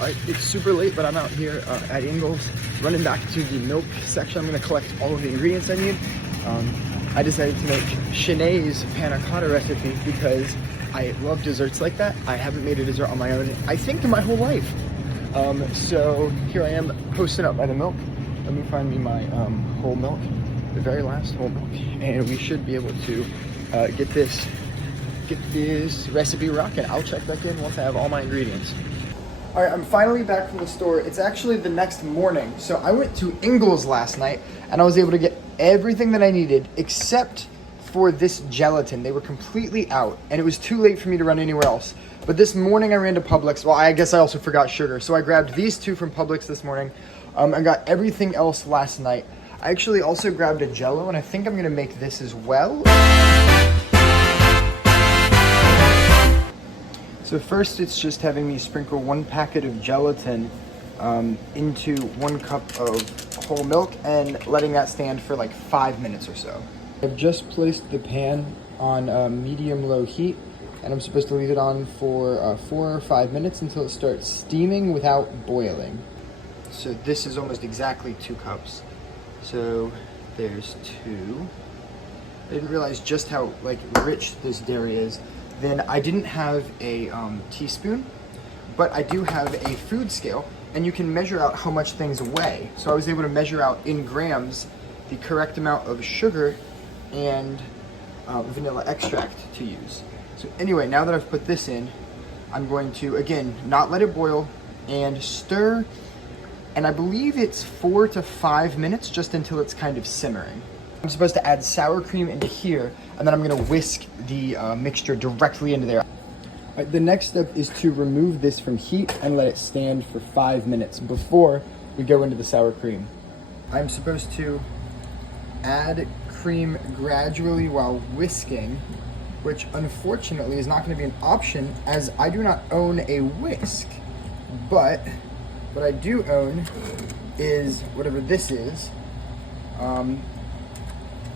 Alright, it's super late, but I'm out here at Ingles, running back to the milk section. I'm going to collect all of the ingredients I need. I decided to make Shanae's panna cotta recipe because I love desserts like that. I haven't made a dessert on my own, I think, in my whole life. So here I am posting up by the milk. Let me find me my whole milk, the very last whole milk, and we should be able to get this recipe rocking. I'll check back in once I have all my ingredients. All right, I'm finally back from the store. It's actually the next morning. So I went to Ingles last night and I was able to get everything that I needed except for this gelatin. They were completely out and it was too late for me to run anywhere else. But this morning I ran to Publix. Well, I guess I also forgot sugar. So I grabbed these two from Publix this morning. I got everything else last night. I actually also grabbed a Jell-O and I think I'm gonna make this as well. So first it's just having me sprinkle 1 packet of gelatin into 1 cup of whole milk and letting that stand for like 5 minutes or so. I've just placed the pan on medium-low heat and I'm supposed to leave it on for 4 or 5 minutes until it starts steaming without boiling. So this is almost exactly 2 cups. So there's 2. I didn't realize just how like rich this dairy is. Then I didn't have a teaspoon, but I do have a food scale, and you can measure out how much things weigh. So I was able to measure out in grams the correct amount of sugar and vanilla extract to use. So anyway, now that I've put this in, I'm going to, again, not let it boil and stir, and I believe it's 4 to 5 minutes just until it's kind of simmering. I'm supposed to add sour cream into here, and then I'm gonna whisk the mixture directly into there. The next step is to remove this from heat and let it stand for 5 minutes before we go into the sour cream. I'm supposed to add cream gradually while whisking, which unfortunately is not gonna be an option as I do not own a whisk. But what I do own is whatever this is.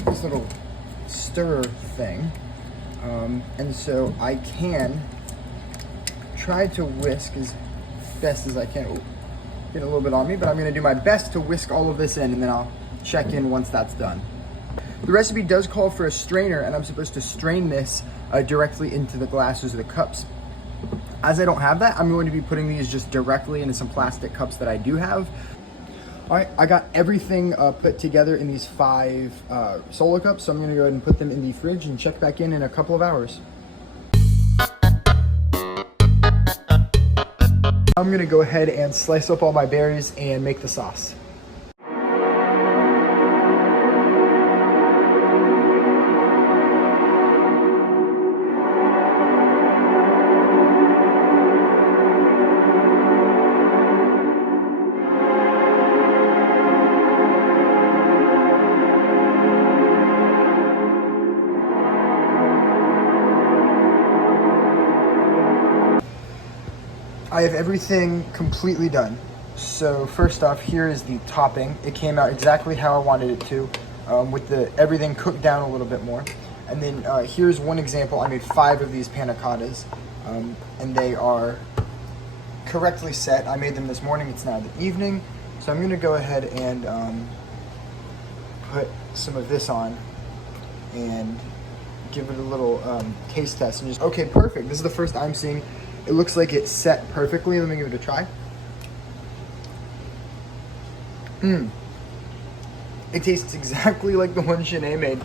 This little stirrer thing, and so I can try to whisk as best as I can. Ooh, get a little bit on me, but I'm going to do my best to whisk all of this in, and then I'll check in once that's done. The recipe does call for a strainer, and I'm supposed to strain this directly into the glasses or the cups. As I don't have that, I'm going to be putting these just directly into some plastic cups that I do have. All right, I got everything put together in these 5 solo cups, so I'm gonna go ahead and put them in the fridge and check back in a couple of hours. I'm gonna go ahead and slice up all my berries and make the sauce. I have everything completely done. So first off, here is the topping. It came out exactly how I wanted it to, with everything cooked down a little bit more. And then here's one example. I made 5 of these panna cottas, and they are correctly set. I made them this morning. It's now the evening. So I'm gonna go ahead and put some of this on and give it a little taste test. And just, okay, perfect. This is the first I'm seeing. It looks like it's set perfectly. Let me give it a try. It tastes exactly like the one Shanae made.